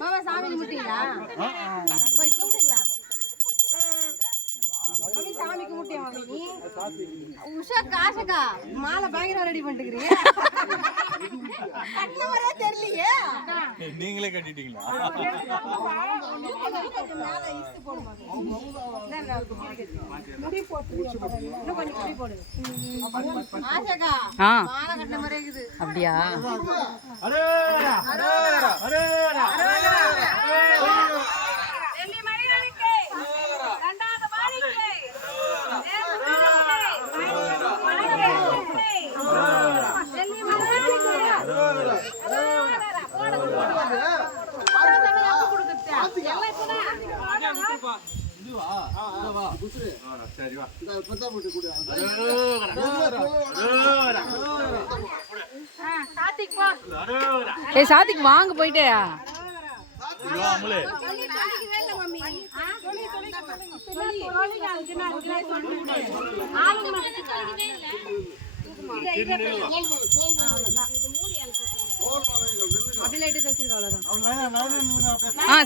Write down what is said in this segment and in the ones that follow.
மாமா சாமி கும்பிட்டீங்களா? போய் கும்பிடுங்களா? மம்மி சாமி கும்பிட்டியா மம்மி? உஷா காசக்கா மாலை பயங்கர ரெடி பண்ணிட்டுக்கிறீங்க. கட்டின மாதிரியே தெரியலையே. நீங்களே கட்டிட்டீங்களா? மேலே இஸ்து போடுமா? முடி போட்டு இன்னும் கொஞ்சம் முடி போடுங்க. ஆஷாக்கா மாலை கட்டின மாதிரியே இருக்குது. அப்படியா? சாத்திக்கு வாங்க போயிட்டேயா?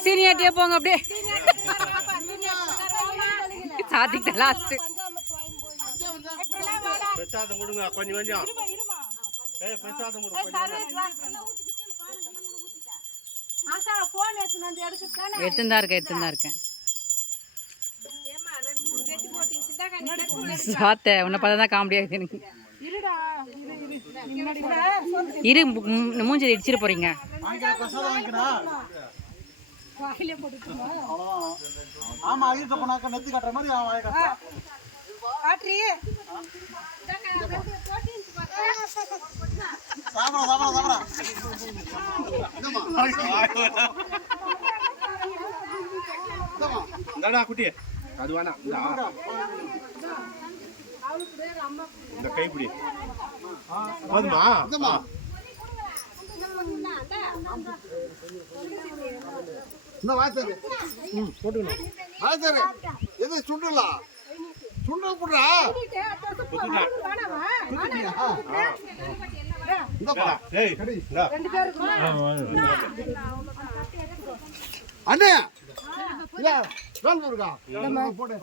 சீனியாட்டியே போங்க அப்படியே. சாத்திக்கிட்ட லாஸ்ட் பிரசாதம் கொடுங்க கொஞ்சம் கொஞ்சம். பிரசாதம் கொடுங்க. எடுத்துதான் இருக்கேன். சாத்த உன்னை பார்த்தா தான் காமெடியா இருக்கு எனக்கு. இரு மூஞ்சில இடிச்சிட்டு போறீங்க. ஆமா ஐயக்க போனாக்க நெத்தி கட்டுற மாதிரி குட்டி அது வேணா இந்த கைப்பிடி போதுமா? போட்டுக்கணும். எது சுண்டலாம் சுண்டல் போடுறா. அண்ணே போடு.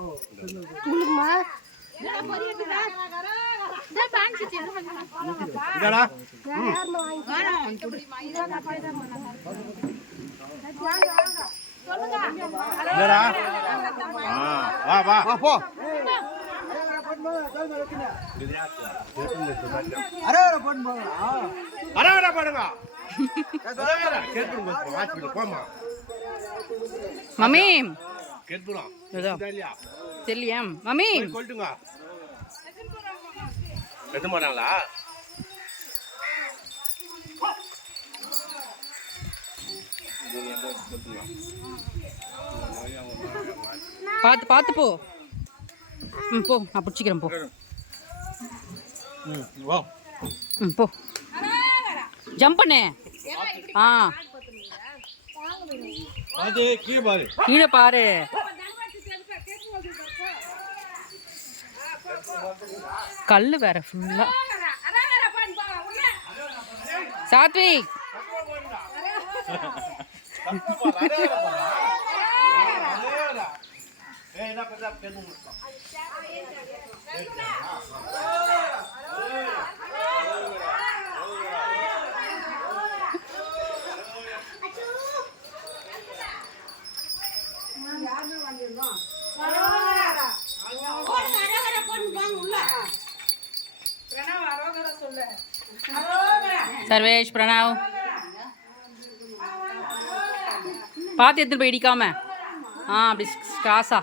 மம்மி தெரியலையா மம்மி கொல்ட்டுங்க எது மாட்டாங்களா? பார்த்து போ. போ நான் பிடிச்சிக்கிறேன் போ. போ ஜம்ப் பண்ணு. கீழே பாரு. கல்லு வேற ஃபுல்லா. சாத்விக் சர்வேஷ் பிரணவ் பார்த்து எடுத்துட்டு போய் இடிக்காம. அப்படி காசா